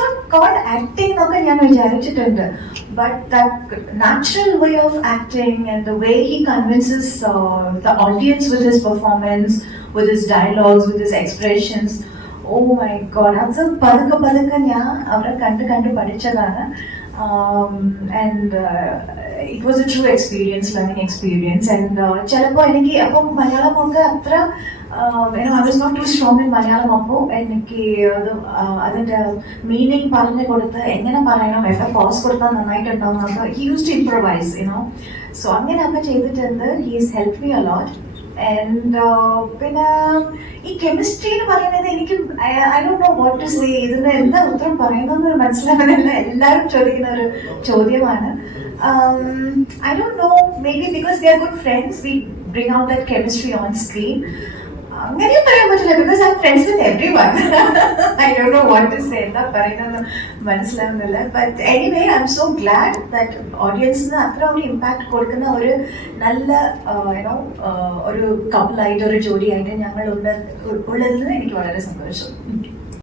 Not called acting എന്നൊക്കെ ഞാൻ വിചാരിച്ചിട്ടുണ്ട്. But that natural way of acting and the way he convinces the audience with his performance with his dialogues with his expressions oh my god അത് പതുക്കെ പതുക്കെ ഞാൻ അവരെ കണ്ട് കണ്ട് പഠിച്ചതാണ്. And it was a true experience learning experience and ചിലപ്പോൾ എനിക്ക് അപ്പം മലയാളമൊക്കെ അത്ര I was not too strong in Malayalam അപ്പോൾ എനിക്ക് അത് ആ, അതിന്റെ മീനിങ് പറഞ്ഞു കൊടുത്ത് എങ്ങനെ പറയണം എവിടെ പോസ് കൊടുത്താൽ നന്നായിട്ടുണ്ടാവും എന്നൊക്കെ he use to improvise you know so അങ്ങനെ അങ്ങനെയൊക്കെ ചെയ്തിട്ടുണ്ട്. He's help me a lot uh, പിന്നെ ഈ കെമിസ്ട്രി എന്ന് പറയുന്നത് എനിക്ക് I don't know what to say ഇതിന് എന്താ ഉത്തരം പറയുന്നതെന്ന് മനസ്സിലാകുന്നില്ല എല്ലാവരും ചോദിക്കുന്ന ഒരു ചോദ്യമാണ്. I don't know may be because they are good friends we bring out that chemistry on screen അങ്ങനെയും പറയാൻ പറ്റില്ല because I friends with every one I don't know what to say എന്താ പറയുന്നത് മനസ്സിലാവുന്നില്ല. But anyway I'm so glad that ഓഡിയൻസിന് അത്ര ഒരു impact കൊടുക്കുന്ന ഒരു നല്ല യുനോ ഒരു കപ്പിളായിട്ട് ഒരു ജോഡിയായിട്ട് ഞങ്ങൾ ഉള്ള ഉള്ളതിൽ എനിക്ക് വളരെ സന്തോഷം.